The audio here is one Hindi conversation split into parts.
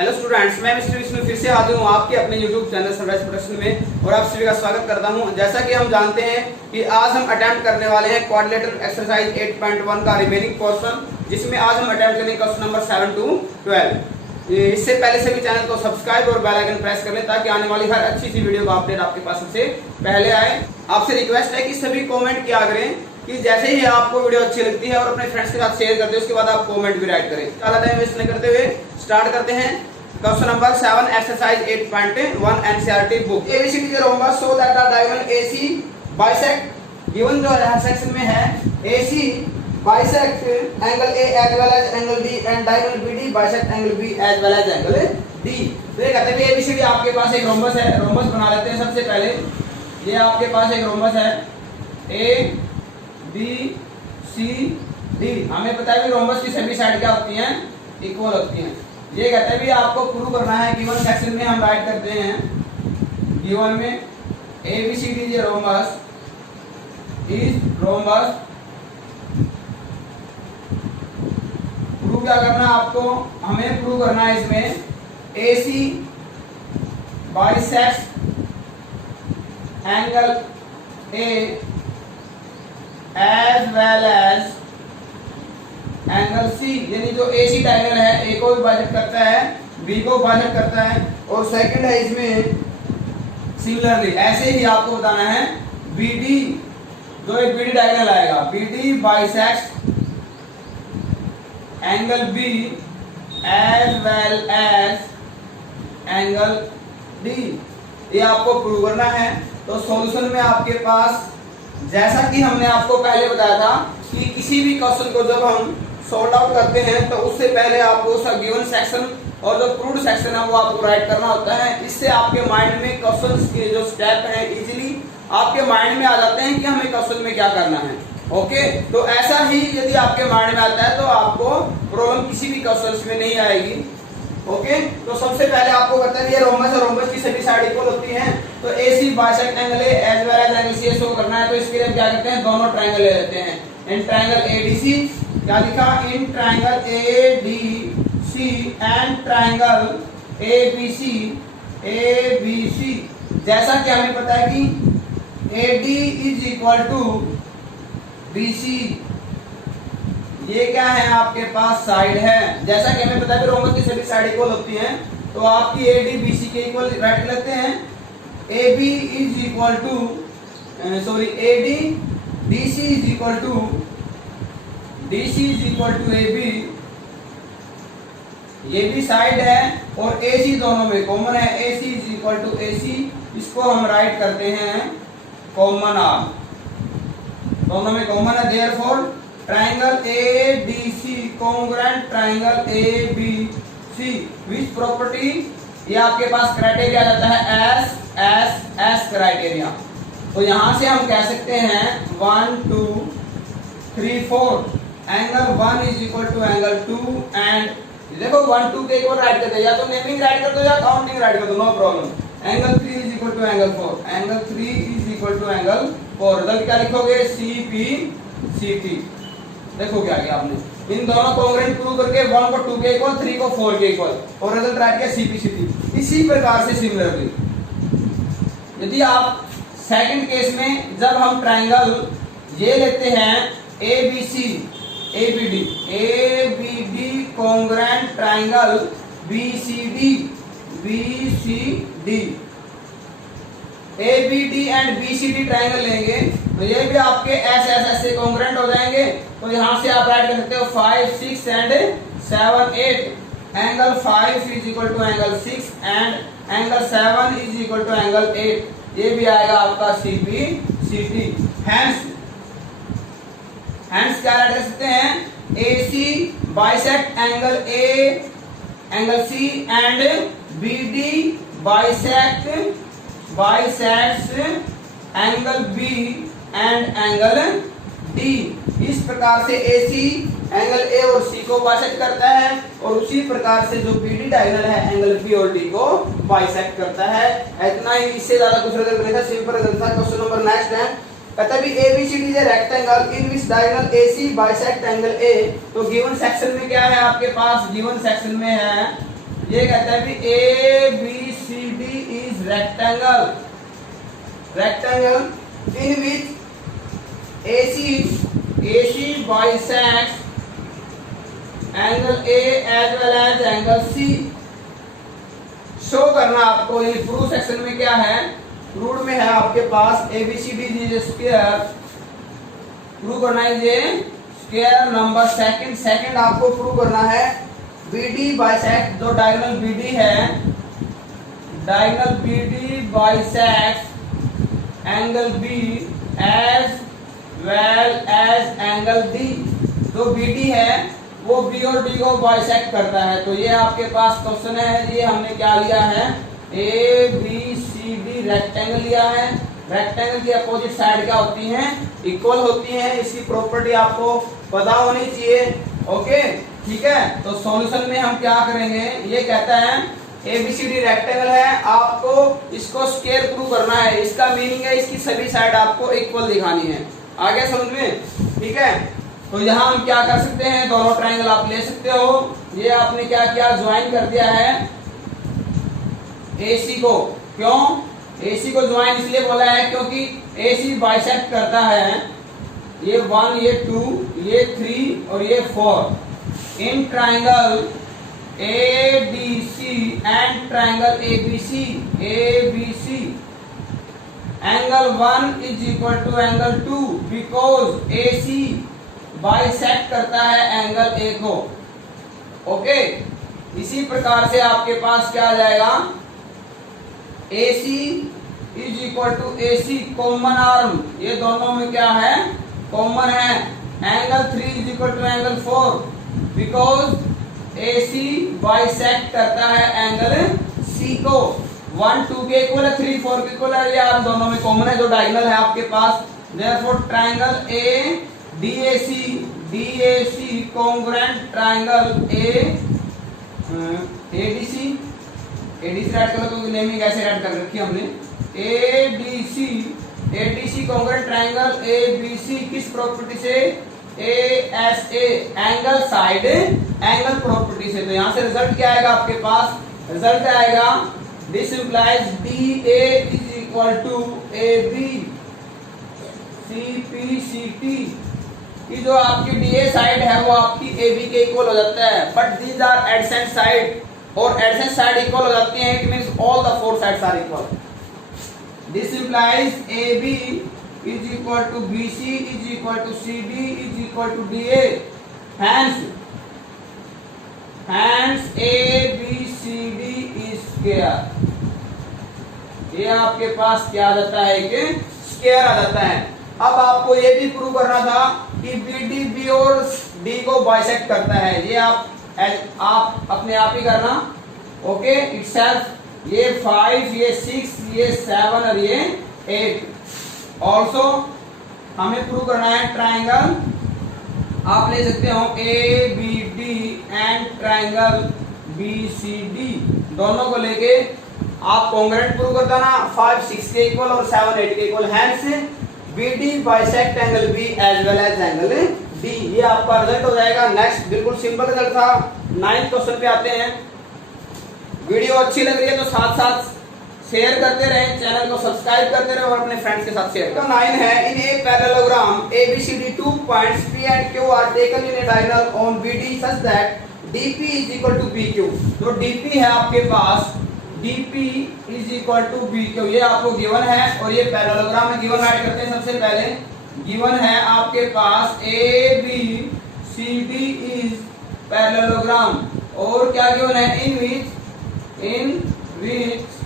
हेलो स्टूडेंट्स, मैं मिस्टर विष्णु फिर से हाजिर हूँ आपके अपने यूट्यूब चैनल सनराइज प्रोडक्शन में और आप सभी का स्वागत करता हूँ। जैसा कि हम जानते हैं कि आज हम अटेम्प्ट करने वाले हैं क्वाड्रिलेटरल एक्सरसाइज 8.1 का रिमेनिंग पोर्शन, जिसमें आज हम अटेम्प्ट करेंगे क्वेश्चन नंबर 7 to 12। इससे पहले सभी चैनल को सब्सक्राइब और बेल आइकन प्रेस कर लें ताकि आने वाली हर अच्छी सी वीडियो का अपडेट आपके पास सबसे पहले आए। आपसे रिक्वेस्ट है कि सभी कॉमेंट किया करें कि जैसे ही आपको वीडियो अच्छी लगती है और अपने फ्रेंड्स के साथ शेयर करते हैं, उसके बाद आप कमेंट भी राइट करें। ज्यादा टाइम वेस्ट न करते हुए स्टार्ट करते हैं। Question number 7 exercise 8.1 NCERT book. ABCD के rhombus so that the diagonal AC bisect given जो है सेक्शन में है AC bisect angle A as well as angle D and diagonal BD bisect angle B as well as angle D. तो ये कहते हैं एबीसीडी आपके पास एक रोमबस है, रोमबस बना लेते हैं। सबसे पहले ये आपके पास एक रोमबस है ए बी सी डी। हमें पता है कि रोमबस की सभी साइड क्या होती हैं, इक्वल होती हैं। ये कहते हैं भी आपको प्रूव करना है। गिवन सेक्शन में हम राइट करते हैं, गिवन में ए बी सी डी ये रोमबस इज रोमबस। प्रूव क्या करना है आपको, हमें प्रूव करना है इसमें A C bisects angle A as well as angle C, यानी जो ए सी डायगोनल है ए को विभाजित करता है, बी को विभाजित करता है, और सेकंड है इसमें सिमिलरली ऐसे ही आपको बताना है बी डी, जो एक बी डी डायगोनल आएगा, B D bisects angle B as well as angle D. ये आपको प्रूव करना है। तो सॉल्यूशन में आपके पास, जैसा कि हमने आपको पहले बताया था कि किसी भी क्वेश्चन को जब हम सॉल्व आउट करते हैं तो उससे पहले आपको उसका गिवन सेक्शन और जो प्रूव्ड सेक्शन है वो आपको राइट करना होता है। इससे आपके माइंड में क्वेश्चन के जो स्टेप हैं इजीली आपके माइंड में आ जाते हैं कि हमें क्वेश्चन में क्या करना है। ओके, तो ऐसा ही यदि आपके माइंड में आता है तो आपको प्रॉब्लम किसी भी क्वेश्चन में नहीं आएगी। ओके, तो सबसे पहले आपको कहते हैं ये रोमबस है, रोमबस की सभी साइड इक्वल होती हैं। तो AC bisect angle A as well as angle C show करना है। तो इसके लिए हम क्या करते हैं, दोनों ट्रायंगल ले लेते हैं। इन ट्रायंगल एडीसी क्या लिखा, in triangle ADC and triangle ABC. जैसा कि हमें पता है कि AD is equal to BC, ये क्या है आपके पास साइड है। जैसा कि हमें पता है कि रोमबस की सभी साइड इक्वल होती हैं, तो आपकी एडी बीसी के इक्वल राइट लेते हैं। AB is equal to AD BC is equal to DC is equal to AB। ये भी साइड है और AC दोनों में कॉमन है, AC is equal to AC। इसको हम राइट करते हैं कॉमन आर, दोनों में कॉमन है। Therefore triangle ADC congruent triangle ABC which property, ये आपके पास क्राइटेरिया आ जाता है एस क्राइटेरिया। तो यहां से हम कह सकते हैं 1 2 3 4 angle 1 is equal to angle 2 and देखो 1 2 के इक्वल राइट कर दो, या तो नेमिंग राइट कर दो या काउंटिंग राइट कर दो, no problem. Angle 3 is equal to angle 4, angle 3 is equal to angle 4। Result क्या लिखोगे, CPCT। देखो क्या किया आपने, इन दोनों कॉन्ग्रुएंट प्रूव करके 1 को 2 के इक्वल, 3 को 4 के इक्वल, और रिजल्ट राइट किया CPCT। इसी प्रकार से सिमिलरली यदि आप सेकंड केस में जब हम ट्रायंगल ये लेते हैं ABC ABD congruent triangle BCD ABD and BCD triangle लेंगे तो ये भी आपके एस से कॉन्ग्रुएंट हो जाएंगे। तो यहां से आप राइट कर सकते हो 5 6 and 7 8 angle 5 is equal to angle 6 and angle 7 is equal to angle 8। ये भी आएगा आपका CPCT। हैंस क्या राइट कर सकते हैं, AC bisect angle A angle C and BD bisect angle B and angle D। इस प्रकार से AC एंगल A और C को बाइसेक्ट करता है और उसी प्रकार से जो BD डायगोनल है एंगल B और D को बाइसेक्ट करता है। इतना ही, इससे ज्यादा कुछ रिजल्ट नहीं था, सिंपल रिजल्ट था। क्वेश्चन नंबर नेक्स्ट है, कहता है ABCD is a rectangle in which diagonal AC bisect angle A। तो गिवन सेक्शन में क्या है आपके पास, गिवन सेक्शन में है ये कहता है कि A B C D is rectangle in which AC bisects angle A as well as angle C। Show करना आपको, ये प्रूफ सेक्शन में क्या है, प्रूफ में है आपके पास ABCD इज स्क्वायर, प्रूव करना है ये स्क्वायर नंबर सेकंड आपको प्रूव करना है BD बाइसेक्ट, जो डायगोनल BD है, diagonal BD bisect angle B as well as angle D। जो BD है वो B और D को बाइसेक्ट करता है। तो ये आपके पास क्वेश्चन है, ये हमने क्या लिया है, ABCD रेक्टेंगल लिया है। रेक्टेंगल की अपोजिट साइड क्या होती हैं, इक्वल होती हैं। इसकी प्रॉपर्टी आपको पता होनी चाहिए। ओके ठीक है, तो सॉल्यूशन में हम क्या करेंगे, ये कहता है ABCD रेक्टेंगल है, आपको इसको स्क्वायर प्रूव करना है। इसका मीनिंग है इसकी सभी साइड आपको इक्वल दिखानी है। आगे समझ में, ठीक है। तो यहाँ हम क्या कर सकते हैं, दोनों ट्रायंगल आप ले सकते हो। ये आपने क्या किया, ज्वाइन कर दिया है AC को। क्यों AC को ज्वाइन इसलिए बोला है क्योंकि AC बाइसेक्ट करता है ये 1, ये 2, ये 3 और ये 4 in triangle ADC and triangle ABC angle 1 is equal to angle 2 because AC bisect करता है एंगल A को। ओके, इसी प्रकार से आपके पास क्या आ जाएगा, AC is equal to AC common arm, ये दोनों में क्या है, कॉमन है। Angle 3 is equal to angle 4 because AC bisect करता है एंगल C को। 1 2 के इक्वल है, 3 4 के इक्वल है, यार दोनों में कॉमन है, जो डायगोनल है आपके पास। Therefore triangle DAC congruent triangle ADC add कर लो, तो नेमिंग ऐसे ऐड कर रखी है हमने। ADC कॉन्ग्रुएंट ट्रायंगल ABC किस प्रॉपर्टी से, ASA angle side angle property से। तो यहाँ से रिजल्ट क्या आएगा आपके पास, रिजल्ट आएगा this implies DA is equal to AB CPCT। ये जो आपकी DA साइड है वो आपकी AB के इक्वल हो जाता है, but these are adjacent side, और एडजेसेंट साइड इक्वल हो जाती हैं, it means all the four sides are equal. This implies AB is equal to BC is equal to CD is equal to DA, hence ABCD is square. ये आपके पास क्या आ जाता है कि स्क्वायर आ जाता है। अब आपको ये भी प्रूव करना था कि BD B और D को बाइसेक्ट करता है। ये आप अपने आप ही करना। ओके इटसेल्फ, ये 5, ये 6, ये 7 और ये 8। ऑल्सो हमें प्रूव करना है ट्रायंगल, आप ले सकते हो ABD एंड ट्रायंगल BCD, दोनों को लेके आप कॉन्ग्रुएंट प्रूव करता ना, 5 6 के इक्वल और 7 8 के equal. Hence BD bisect angle B as well as angle D। ये आपका रिजल्ट हो जाएगा। नेक्स्ट बिल्कुल सिंपल रिजल्ट था। 9th क्वेश्चन पे आते हैं। वीडियो अच्छी लग रही है तो साथ साथ शेयर करते रहें, चैनल को सब्सक्राइब करते रहें और अपने फ्रेंड्स के साथ शेयर करें। 9 है, इन ए पैरेललोग्राम ABCD 2 पॉइंट्स P and Q are taken in a diagonal on BD such that DP is equal to PQ। तो DP है आपके पास, DP is equal to PQ, ये आपको गिवन है और ये पैरेललोग्राम में गिवन ऐड करते हैं। सबसे पहले गिवन है आपके पास ABCD इज पैरेललोग्राम, और क्या गिवन है, in which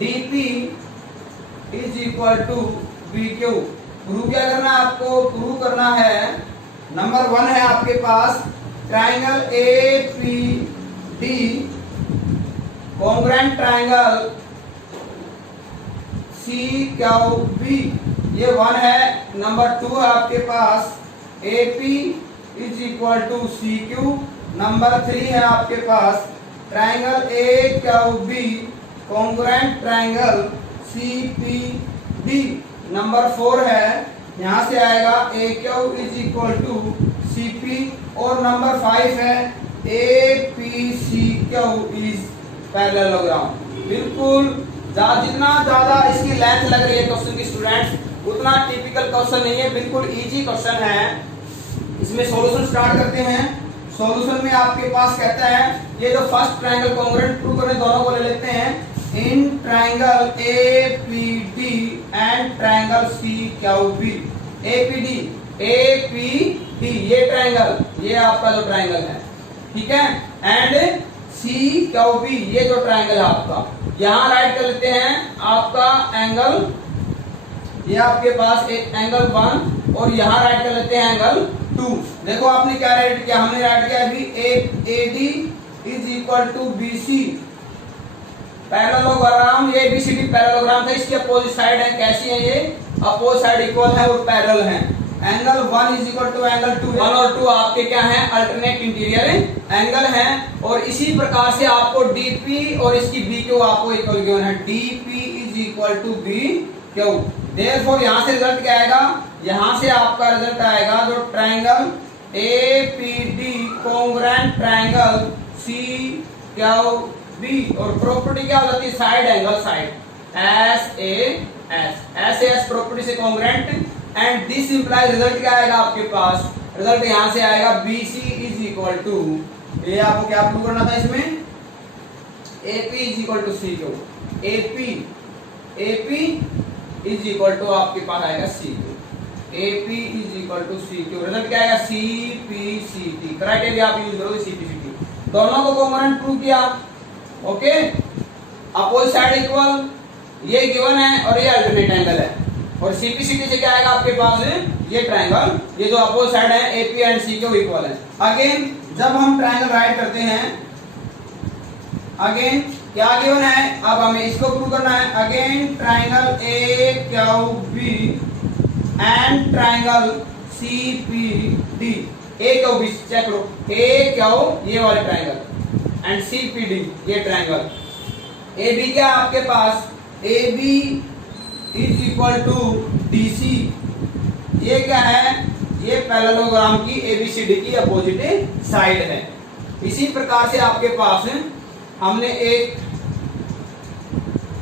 DP is equal to PQ। Prove क्या करना है आपको, प्रूव करना है नंबर 1 है आपके पास triangle APD congruent triangle CQB, ये 1 है। नंबर 2 है आपके पास AP is equal to CQ। Number 3 है आपके पास triangle AQB congruent triangle CPD। Number 4 है, यहाँ से आएगा AQ is equal to CP। और नंबर 5 है APCQ इज पैरेललोग्राम। बिल्कुल जितना ज्यादा इसकी लेंथ लग रही है क्वेश्चन की स्टूडेंट्स उतना टिपिकल क्वेश्चन नहीं है, बिल्कुल इजी क्वेश्चन है। इसमें सॉल्यूशन स्टार्ट करते हैं। सॉल्यूशन में आपके पास कहता है ये जो फर्स्ट ट्रायंगल कॉन्ग्रुएंट प्रूव करने दोनों को ले लेते हैं। In triangle APD and triangle CQB। APD ये ट्रायंगल, ये आपका जो ट्रायंगल है, ठीक है, एंड CQB ये जो ट्रायंगल है आपका, यहां राइट कर लेते हैं आपका एंगल, ये आपके पास एक एंगल 1 और यहां राइट कर लेते हैं एंगल 2। देखो आपने क्या राइट किया, हमने राइट किया अभी AD is equal to BC parallelogram. ये ABCD पैरेललोग्राम था, इसकी अपोजिट साइड है, कैसी है ये, अपोजिट साइड इक्वल है और पैरेलल है। Angle 1 is equal to angle 2, 1 और 2 आपके क्या है, अल्टरनेट इंटीरियर एंगल है। और इसी प्रकार से आपको DP और इसकी BQ आपको इक्वल गिवन है, DP is equal to BQ। Therefore यहां से रिजल्ट क्या आएगा, यहां से आपका रिजल्ट आएगा जो triangle APD congruent triangle CQB और प्रॉपर्टी क्या हो जाती है, side angle side, SAS property से congruent and this implies result क्या आएगा आपके पास, रिजल्ट यहां से आएगा BC इज इक्वल टू, ये आपको क्या प्रूव करना था इसमें, AP is equal to CQ। AP is equal to आपके पास आएगा CQ। AP is equal to CQ, result क्या आएगा CPCT। क्राइटेरिया आप यूज करोगे CPCT। दोनों को कॉन्ग्रुएंट प्रूव किया, ओके, अपोजिट साइड इक्वल, ये गिवन है और ये अल्टरनेट एंगल है। और CPCT से क्या आएगा आपके पास, ये ट्रायंगल, ये जो अपोजिट साइड है AP एंड CQ इक्वल है। अगेन जब हम ट्रायंगल राइट करते हैं, अगेन क्या गिवन है, अब हमें इसको प्रूव करना है। Again triangle AQB and triangle CPD, AQB check करो, AQ ये वाले ट्रायंगल एंड CPD ये ट्रायंगल। AB क्या आपके पास, AB is equal to DC, ये क्या है, ये पैरेललोग्राम की ABCD की अपोजिट साइड है। इसी प्रकार से आपके पास हमने एक,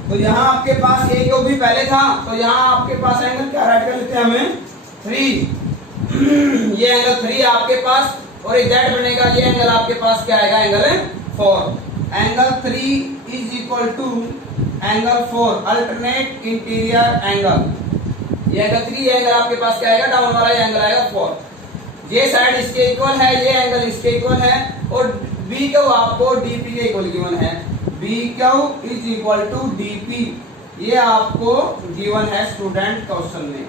तो यहाँ आपके पास AQB पहले था, तो यहाँ आपके पास एंगल क्या राइट कर लेते हैं हमें 3 ये एंगल 3 आपके पास, और एग्जैक्ट बनेगा ये एंगल आपके पास क्या आएगा, angle 4। Angle 3 is equal to angle 4 alternate interior angle. ये एंगल 3 एंगल आपके पास क्या आएगा, डाउन वाला ये एंगल आएगा 4। ये साइड इसके इक्वल है, ये एंगल इसके इक्वल है, और BQ आपको DP के इक्वल गिवन है। BQ is equal to DP, ये आपको गिवन है स्टूडेंट क्वेश्चन में।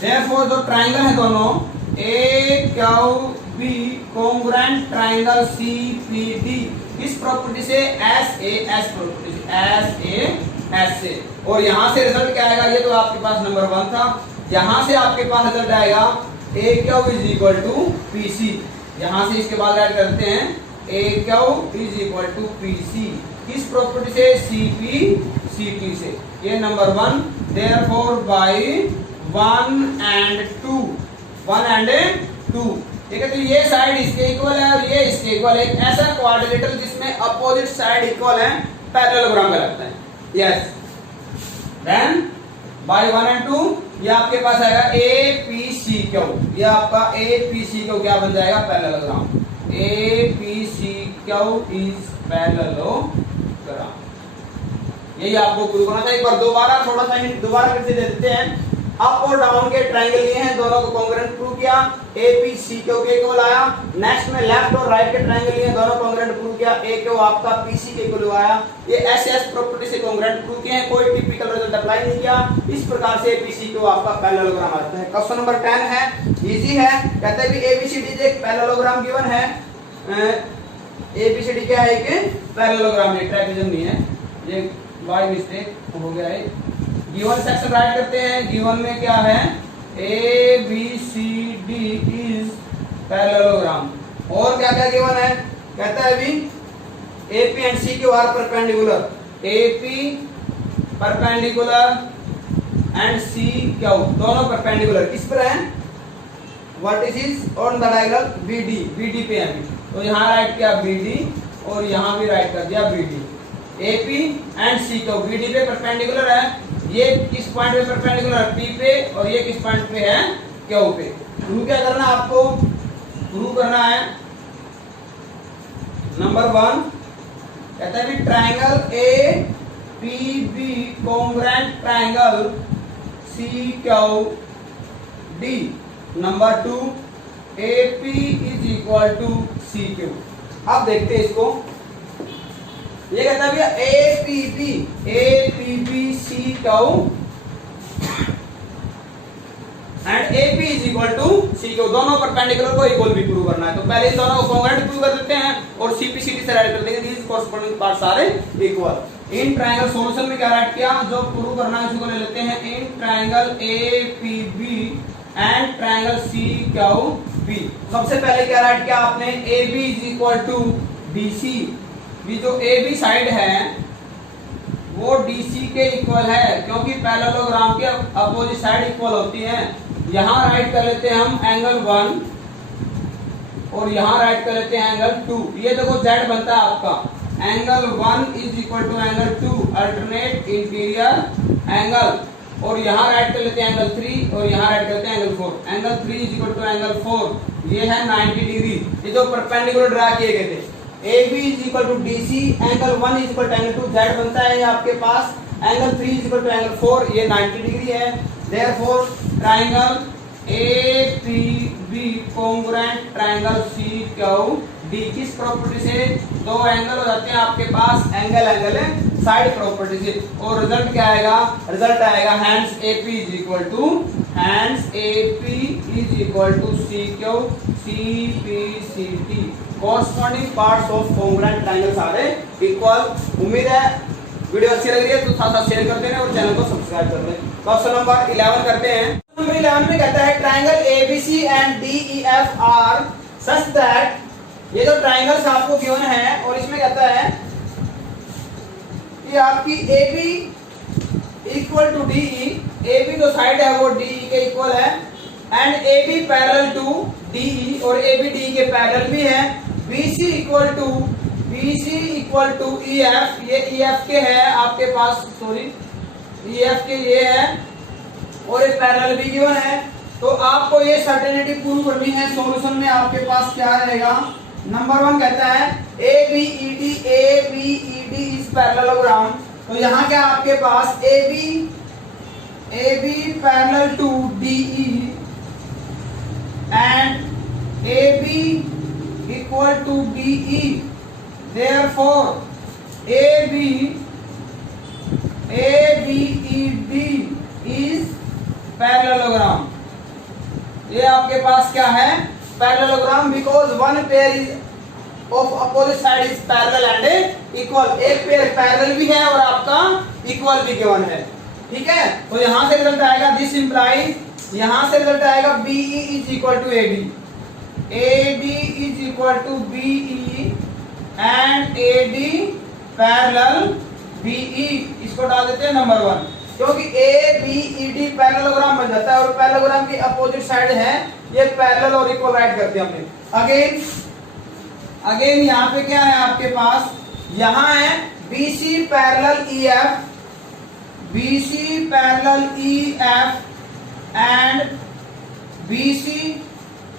देयरफॉर जो ट्रायंगल है दोनों AQB कॉन्ग्रुएंट ट्रायंगल CPD इस प्रॉपर्टी से SAS प्रॉपर्टी से SAS से, और यहां से रिजल्ट क्या आएगा, ये तो आपके पास नंबर 1 था, यहां से आपके पास रिजल्ट आएगा AQ is equal to PC। यहां से इसके बाद राइट करते हैं AQ is equal to PC इस प्रॉपर्टी से CPCT से, ये नंबर 1। देयरफॉर बाय 1 एंड 2 ठीक है, तो ये साइड इसके इक्वल है और ये इसके इक्वल है। एक ऐसा क्वाड्रिलेटरल जिसमें अपोजिट साइड इक्वल है, पैरेललोग्राम कहलाता है। यस, देन बाय 1 एंड 2 ये आपके पास आएगा APCQ, ये आपका APCQ क्या बन जाएगा, पैरेललोग्राम। APCQ इज पैरेललोग्राम, यही आपको प्रूव करना था। एक बार दोबारा थोड़ा सा दोबारा करके दे देते हैं। अप और डाउन के ट्रायंगल लिए हैं, दोनों को कॉन्ग्रुएंट प्रूव किया, APCQ के इक्वल आया। नेक्स्ट में लेफ्ट और राइट के ट्रायंगल लिए हैं, दोनों कॉन्ग्रुएंट प्रूव किया, AQ आपका PC के इक्वल आया। ये SS प्रॉपर्टी से कॉन्ग्रुएंट प्रूव किए हैं, कोई टिपिकल रिजल्ट अप्लाई नहीं किया। इस प्रकार से APCQ आपका पैरेललोग्राम आता है। क्वेश्चन नंबर 10 है, इजी है, कहता है कि ABCD एक पैरेललोग्राम गिवन है। ABCD क्या है, एक पैरेललोग्राम, ये ट्रापेजम नहीं है, ये बाय मिस्टेक हो गया है। गिवन सेक्शन राइट करते हैं, गिवन में क्या है, ABCD इज पैरेललोग्राम। और क्या क्या गिवन है, कहता है अभी AP एंड CQ are perpendicular, AP perpendicular and CQ दोनों परपेंडिकुलर किस पर है, vertices on the diagonal BD पे है। तो यहाँ राइट किया BD और यहाँ भी राइट कर दिया BD। AP एंड CQ BD पे परपेंडिकुलर है, ये किस पॉइंट पे परपेंडिकुलर है, P पे, और ये किस पॉइंट पे है, Q पे। प्रूव क्या करना है आपको, प्रूव करना है नंबर 1, कहता है triangle APB congruent triangle CQD। Number 2, AP is equal to CQ। अब देखते हैं इसको, ये कहता है भैया APB CQ and AP is equal to CQ, दोनों परपेंडिकुलर को इक्वल भी प्रूव करना है। तो पहले इन दोनों को कॉन्ग्रुएंट प्रूव कर देते हैं और CP/CD से राइट कर देंगे, these corresponding parts are equal. इन ट्रायंगल सॉल्यूशन में क्या राइट किया, जो प्रूव करना है उसको ले लेते हैं, in triangle APB and triangle CQB। सबसे पहले क्या राइट किया आपने, AB is equal to DC, भी जो AB साइड है वो DC के इक्वल है, क्योंकि पैरेललोग्राम के अपोजिट साइड इक्वल होती है। यहाँ राइट कर लेते हैं हम एंगल 1 और यहाँ राइट कर लेते हैं एंगल 2। ये देखो Z बनता है आपका, angle 1 is equal to angle 2 alternate interior angle, और यहाँ राइट कर लेते हैं एंगल 3 और यहाँ राइट करते हैं angle 4। Angle 3 is equal to angle 4, ये है 90 डिग्री। ये जो परपेंडिकुलर ड्रा किए गए थे, AB is equal to DC, angle 1 is equal to angle 2, Z बनता है आपके पास, angle 3 is equal to angle 4, ये 90 डिग्री है। Therefore triangle APB congruent triangle CQD किस प्रॉपर्टी से, दो एंगल हो जाते हैं आपके पास, एंगल एंगल है साइड प्रॉपर्टी से, और रिजल्ट क्या आएगा, रिजल्ट आएगा hence AP is equal to CQ CP/CD corresponding parts of congruent triangles are equal. उम्मीद है वीडियो अच्छी लग रही है तो साथ साथ शेयर कर देना और चैनल को सब्सक्राइब कर लें। क्वेश्चन नंबर 11 करते हैं। नंबर 11 में कहता है triangle ABC and DEF are such that, ये जो ट्रायंगल्स आपको गिवन है और इसमें कहता है कि आपकी AB equal to DE, AB जो साइड है वो DE के इक्वल है, and AB parallel to DE और AB DE के पैरेलल भी है। BC इक्वल टू EF, ये EF के है आपके पास, सॉरी EF के ये है और ये पैरेलल भी गिवन है। तो आपको ये सर्टेनिटी प्रूव करनी है। सॉल्यूशन में आपके पास क्या रहेगा, नंबर 1 कहता है ABED इज पैरेललोग्राम। तो यहाँ क्या आपके पास AB parallel to DE and AB equal to DE, therefore ABED is parallelogram। ये आपके पास क्या है, parallelogram, because one pair is of opposite side is parallel and equal. एक पेयर पैरेलल भी है और आपका इक्वल भी गिवन है, ठीक है। तो यहां से रिजल्ट आएगा, दिस इंप्लाइज, यहां से रिजल्ट आएगा BE is equal to AD is equal to BE and AD parallel BE। इसको डाल देते हैं नंबर 1, क्योंकि ABED पैरेललोग्राम बन जाता है और पैरेललोग्राम की अपोजिट साइड है ये पैरेलल और इक्वल राइट करते हैं हमने। अगेन यहाँ पे क्या है आपके पास, यहाँ है BC parallel EF and BC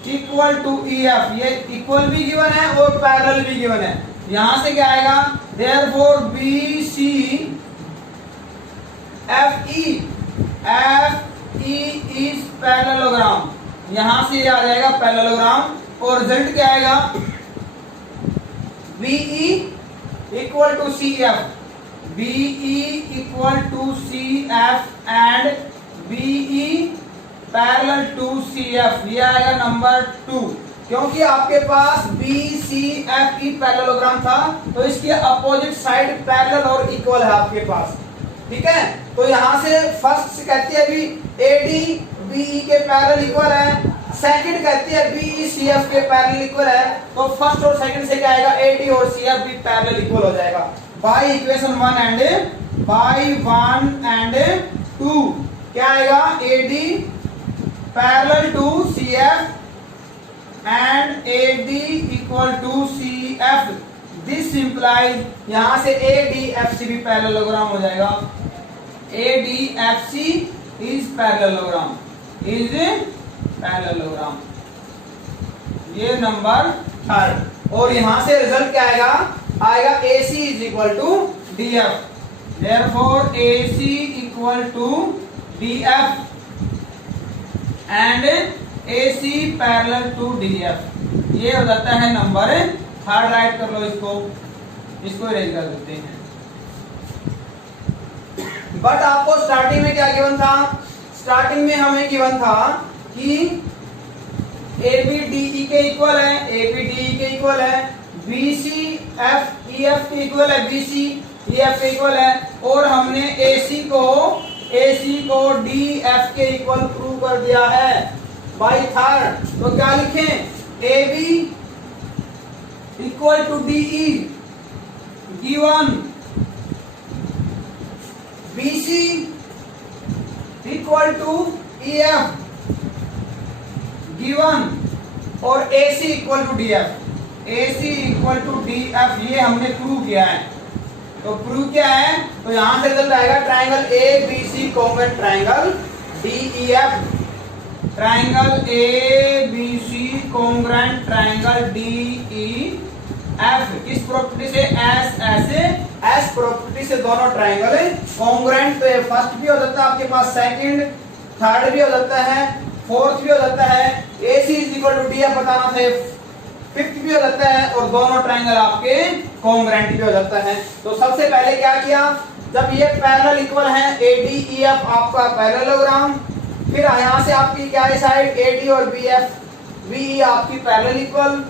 equal to EF, ये इक्वल भी गिवन है और पैरेलल भी गिवन है। यहां से क्या आएगा, therefore BC FE is parallelogram, यहां से आ जाएगा पैरेललोग्राम, और रिजल्ट क्या आएगा, BE equal to CF and BE parallel to CF, ये आएगा नंबर 2। क्योंकि आपके पास BCFE पैरेललोग्राम था तो इसके अपोजिट साइड पैरेलल और इक्वल है आपके पास, ठीक है। तो यहां से फर्स्ट कहती है भी AD BE के पैरेलल इक्वल है, सेकंड कहती है BE CF के पैरेलल इक्वल है। तो फर्स्ट और सेकंड से क्या आएगा, AD और CF भी पैरेलल इक्वल हो जाएगा बाय इक्वेशन 1 एंड 2। क्या आएगा, AD parallel to CF and AD equal to CF. This implies यहां से ADFC भी पैरेललोग्राम हो जाएगा. ADFC is parallelogram, is parallelogram. ये नंबर थर्ड. और यहां से रिजल्ट क्या आएगा? आएगा AC is equal to DF. Therefore AC equal to DF and AC parallel to DF. ये हो जाता है नंबर थर्ड. राइट कर लो इसको इरेज कर देते हैं. बट आपको स्टार्टिंग में क्या गिवन था? स्टार्टिंग में हमें गिवन था कि ABDE के इक्वल है, ABDE के इक्वल है, BCFEF के इक्वल है, BCEF के इक्वल है, और हमने AC को DF के इक्वल प्रूव कर दिया है बाई थर्ड. तो क्या लिखें? AB equal to DE given, BC equal to EF given, और AC equal to DF. AC equal to DF ये हमने प्रूव किया है. तो प्रूव क्या है? तो यहां से रिजल्ट आएगा triangle ABC congruent triangle DEF. Triangle ABC congruent triangle DEF किस प्रॉपर्टी से? एस प्रॉपर्टी से दोनों ट्राइंगल कॉन्ग्रुएंट. तो ये फर्स्ट भी हो जाता है आपके पास, सेकंड, थर्ड भी हो जाता है, फोर्थ भी हो जाता है, AC is equal to DF बताना था, फिफ्थ भी हो जाता है, और दोनों ट्राइंगल आपके कॉन्ग्रुएंट भी हो जाता है. तो सबसे पहले क्या किया? जब ये पैरेलल इक्वल है, ADEF आपका पैरेललोग्राम, फिर यहां से आपकी क्या है साइड? AD और BE आपकी पैरेलल इक्वल.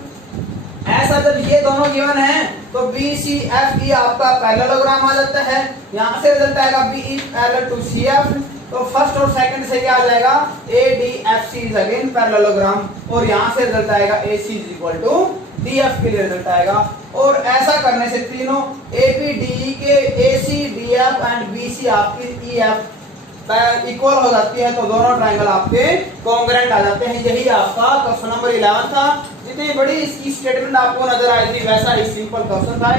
ऐसा जब ये दोनों गिवन है तो BCFE आपका पैरेललोग्राम आ जाता है. यहां से रिजल्ट आएगा BE पैरेलल टू CF. तो फर्स्ट और सेकंड से क्या आ जाएगा? ADFC is again parallelogram. और यहां से रिजल्ट आएगा AC is equal to DF के लिए रिजल्ट आएगा. और ऐसा करने से तीनों ABDE के AC, DF एंड BC आपकी EF इक्वल हो जाती है. तो दोनों ट्राइंगल आपके कॉन्ग्रुएंट आ जाते हैं. यही आपका क्वेश्चन नंबर 11 था. जितनी बड़ी इसकी स्टेटमेंट आपको नजर आई थी वैसा ही सिंपल क्वेश्चन था.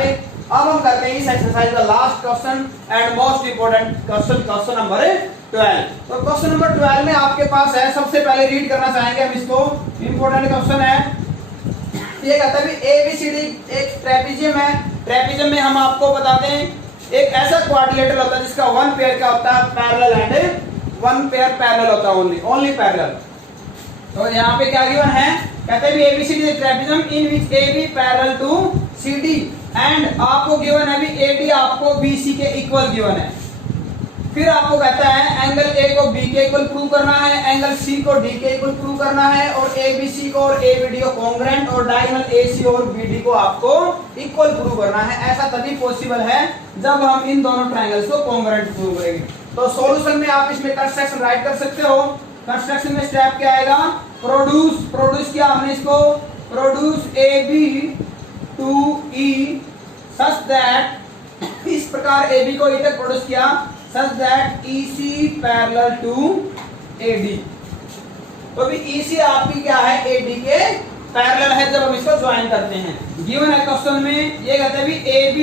अब हम करते हैं इस एक्सरसाइज का last question and most important question, question number 12. तो क्वेश्चन नंबर 12 में आपके पास है, सबसे पहले रीड करना चाहेंगे हम इसको. इंपोर्टेंट क्वेश्चन है. ये कहता है ABCD एक ट्रेपेजियम है. ट्रेपेजियम में हम आपको बता दें एक ऐसा क्वाड्रिलेटरल होता है जिसका वन पेयर क्या होता है? Parallel and one pair parallel होता है, ओनली पैरेलल. तो यहाँ पे क्या गिवन है? कहते हैं ABCD is trapezium in which AB parallel to CD and आपको गिवन है भी AD आपको BC के इक्वल गिवन है. फिर आपको कहता है एंगल A को B के इक्वल प्रूव करना है, एंगल C को D के इक्वल प्रूव करना है, और ABC को और ABD को कॉन्ग्रुएंट, और डायगोनल AC और BD को आपको इक्वल प्रूव करना है. ऐसा तभी पॉसिबल है जब हम इन दोनों ट्रायंगल्स को कॉन्ग्रुएंट प्रूव करेंगे. तो सॉल्यूशन में आप इसमें कंस्ट्रक्शन राइट कर सकते हो. कंस्ट्रक्शन में स्टेप क्या आएगा? प्रोड्यूस किया हमने इसको, produce AB to E such that इस प्रकार AB को E तक प्रोड्यूस किया such that EC parallel to AD. तो भी EC आपकी क्या है? AD के पैरेलल है जब हम इसको ज्वाइन करते हैं. गिवन है क्वेश्चन में, ये कहते हैं भी AB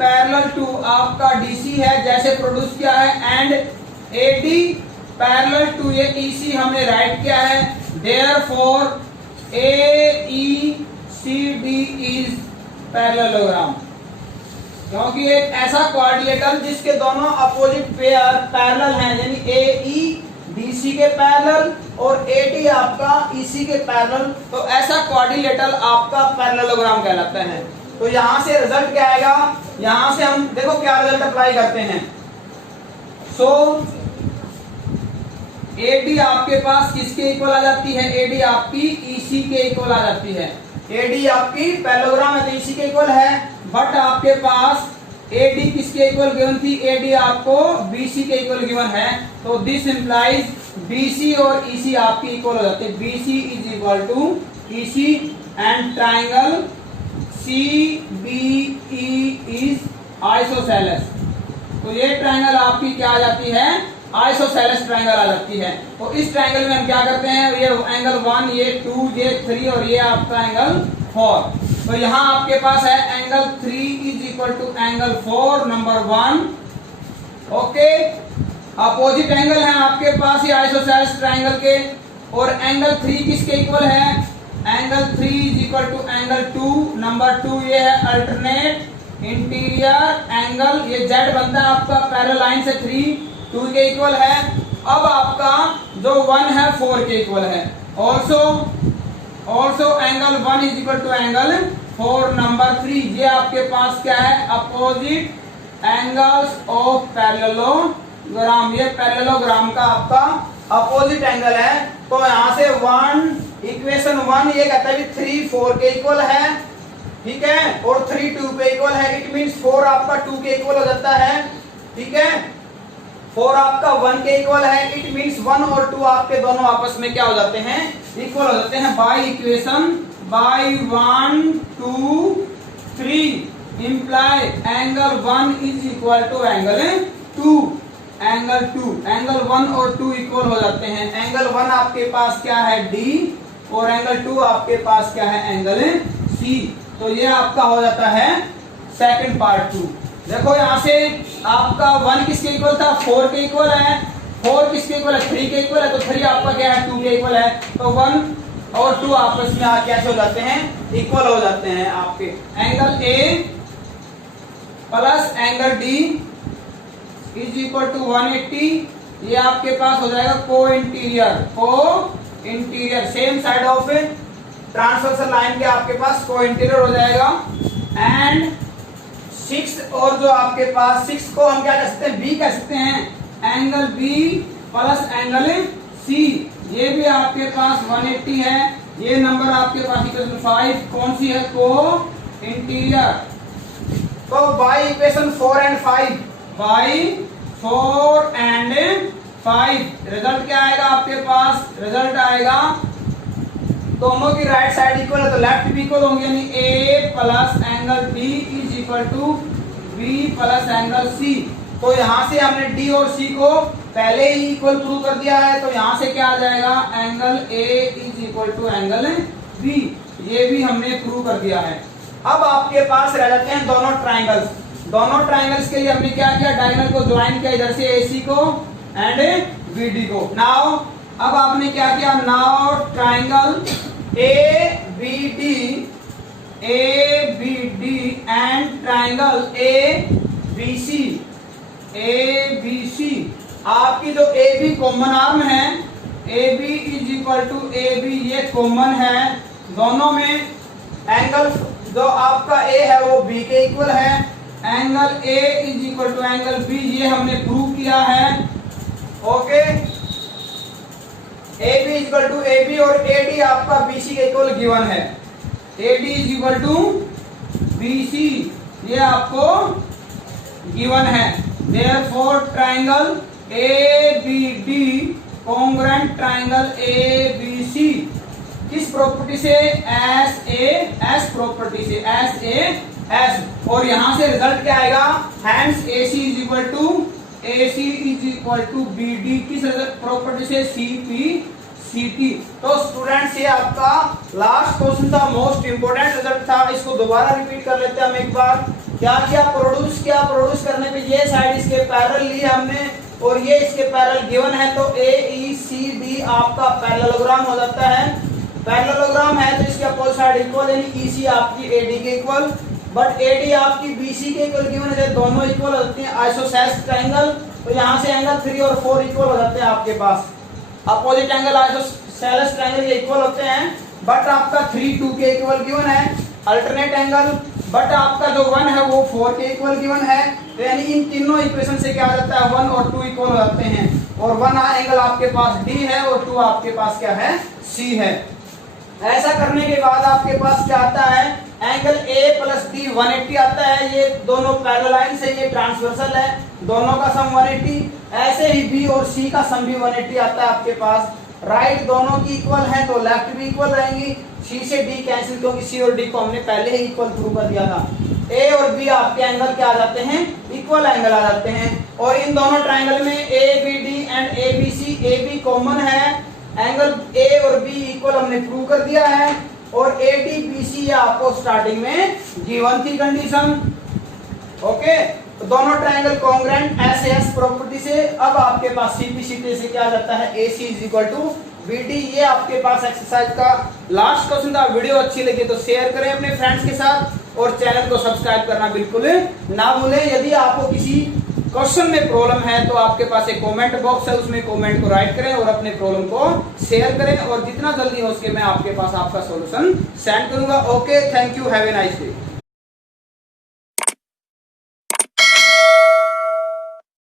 पैरेलल टू आपका DC है जैसे प्रोड्यूस किया है, एंड AD पैरेलल टू ये EC हमने राइट किया है. Therefore AECD is parallelogram. क्योंकि एक ऐसा क्वाड्रिलेटरल जिसके दोनों अपोजिट पेयर पैरेलल हैं, यानी AE DC के पैरेलल और AD आपका EC के पैरेलल, तो ऐसा क्वाड्रिलेटरल आपका पैरेललोग्राम कहलाता है. तो यहां से रिजल्ट क्या आएगा? यहां से हम देखो क्या रिजल्ट अप्लाई करते हैं. सो AD आपके पास किसके इक्वल आ जाती है? AD आपकी EC के इक्वल आ जाती है. AD आपकी पैरेललोग्राम है तो EC के इक्वल है, बट आपके पास AD किसके इक्वल गिवन थी? AD आपको BC के इक्वल गिवन है. तो दिस इंप्लाइज BC और EC आपकी इक्वल हो जाते हैं. BC is equal to EC and triangle CBE is isosceles. तो ये ट्राइंगल आपकी क्या आ जाती है? आइसोसेलेस ट्रायंगल आ जाती है। तो इस ट्रायंगल में हम क्या करते हैं, ये एंगल 1, ये 2, ये 3 और ये आपका एंगल 4। तो यहाँ आपके पास है angle 3 is equal to angle 4 number 1। Okay, opposite angle है आपके पास ये आइसोसेलेस ट्रायंगल के। और एंगल 3 किसके इक्वल है, angle 3 is equal to angle 2 number 2। ये है अल्टरनेट इंटीरियर एंगल, ये जेड बनता है आपका पैरेलल लाइन से 3 2 के इक्वल है। अब आपका जो 1 है 4 के इक्वल है। Also angle 1 is equal to angle 4 number 3। ये आपके पास क्या है, अपोजिट एंगल्स ऑफ पैरेललोग्राम। ये पैरेललोग्राम का आपका अपोजिट एंगल है। तो यहां से 1 इक्वेशन 1 ये कहता है कि 3 4 के इक्वल है, ठीक है, और 3 2 के इक्वल है। इट मींस 4 आपका 2 के इक्वल हो जाता है, ठीक है, 4 आपका 1 के इक्वल है। इट मींस 1 और 2 आपके दोनों आपस में क्या हो जाते हैं, इक्वल हो जाते हैं by equation, by 1 2 3 imply angle 1 is equal to angle 2। Angle 2, angle 1 और 2 इक्वल हो जाते हैं। एंगल 1 आपके पास क्या है, डी, और एंगल 2 आपके पास क्या है, एंगल सी। तो ये आपका हो जाता है सेकंड पार्ट 2। देखो यहां से आपका 1 किसके इक्वल था, 4 के इक्वल है। 4 किसके इक्वल है, 3 के इक्वल है। तो 3 आपका क्या है, 2 के इक्वल है। तो 1 और 2 आपस में कैसे हो जाते हैं, इक्वल हो जाते हैं आपके। Angle A plus angle D is equal to 180। ये आपके पास हो जाएगा co interior same side of transversal line के आपके पास को इंटीरियर हो जाएगा। एंड 6 और जो आपके पास 6 को हम क्या कह सकते हैं, बी कह सकते हैं। Angle B plus angle C, ये भी आपके पास 180 है। ये नंबर आपके पास इक्वेशन 5 कौन सी है, को इंटीरियर। तो by equation 4 and 5, by 4 and 5 result क्या आएगा आपके पास, रिजल्ट आएगा दोनों की राइट साइड इक्वल है तो लेफ्ट भी इक्वल होंगे, यानी A plus angle B is equal to B plus angle C. तो यहां से हमने डी और सी को पहले ही इक्वल प्रूव कर दिया है। तो यहां से क्या आ जाएगा, angle A is equal to angle B, ये भी हमने प्रूव कर दिया है। अब आपके पास रह जाते हैं दोनों ट्राइंगल्स। दोनों ट्राइंगल्स के लिए हमने क्या किया, डायगोनल को ज्वाइन किया, इधर से एसी को एंड बीडी को। नाउ अब आपने क्या किया, now triangle A B D and triangle A B C, आपकी जो ए बी कॉमन आर्म है, A B is equal to A B, ये कॉमन है दोनों में। एंगल जो आपका ए है वो बी के इक्वल है। Angle A is equal to angle B, ये हमने प्रूव किया है। Okay, A B equal to A B और ए डी आपका बी सी के इक्वल गिवन है। A D is equal to B C, ये आपको गिवन है। Therefore triangle A B D congruent triangle A B C किस प्रॉपर्टी से, एस प्रॉपर्टी से, एस। और यहां से रिजल्ट क्या आएगा, hence A C is equal to B D किस प्रॉपर्टी से, सी पी सी टी। तो स्टूडेंट्स ये आपका लास्ट क्वेश्चन था, मोस्ट इंपोर्टेंट रिजल्ट था। इसको दोबारा रिपीट कर लेते हैं हम एक बार। क्या किया, प्रोड्यूस करने पे ये साइड इसके पैरेलल ली हमने और ये इसके पैरेलल गिवन है। तो ए ई सी डी आपका पैरेललोग्राम हो जाता है। पैरेललोग्राम है तो इसके अपोजिट साइड इक्वल, यानी ईसी आपकी एडी के इक्वल, बट एडी आपकी बीसी के इक्वल गिवन है, दोनों इक्वल हो जाते हैं आइसोसेलेस ट्रायंगल। तो यहां से एंगल 3 और 4 इक्वल हो जाते हैं आपके पास। अपोजिट एंगल आइसोसेलेस ट्रायंगल ये इक्वल होते हैं, बट आपका 3 2 के इक्वल गिवन है। अल्टरनेट एंगल बट आपका जो 1 है वो 4 के इक्वल गिवन है। तो यानी इन तीनों इक्वेशन से क्या आ जाता है, 1 और 2 इक्वल हो जाते हैं। और 1 एंगल आपके पास डी है और 2 आपके पास क्या है, सी है। ऐसा करने के बाद आपके पास क्या आता है, एंगल ए प्लस डी 180 आता है। ये दोनों पैरेलल लाइन से, ये ट्रांसवर्सल है, दोनों का सम 180। ऐसे ही बी और सी का सम भी 180 आता है आपके पास। राइट दोनों की इक्वल है तो लेफ्ट भी इक्वल रहेंगी। सी से डी कैंसिल, क्योंकि सी और डी को हमने पहले ही इक्वल प्रूव कर दिया था। ए और बी आपके एंगल क्या आ जाते हैं, इक्वल एंगल आ जाते हैं। और इन दोनों ट्राइंगल में A B D and A B C, A B common है, एंगल ए और बी इक्वल हमने प्रूव कर दिया है। और ए डी बी सी आपको स्टार्टिंग में गिवन थी कंडीशन। ओके, तो दोनों ट्राइंगल कॉन्ग्रुएंट ऐसे एस प्रॉपर्टी से अब आपके पास सीपी से क्या आ जाता है, A C is equal to B D. ये आपके पास एक्सरसाइज का लास्ट क्वेश्चन था। वीडियो अच्छी लगी तो शेयर करें अपने फ्रेंड्स के साथ और चैनल को सब्सक्राइब करना बिल्कुल ना भूलें। यदि आपको किसी क्वेश्चन में प्रॉब्लम है तो आपके पास एक कमेंट बॉक्स है, उसमें कमेंट को राइट करें और अपने प्रॉब्लम को शेयर करें और जितना जल्दी हो सके मैं आपके पास आपका सॉल्यूशन सेंड करूंगा। Okay, thank you, have a nice day.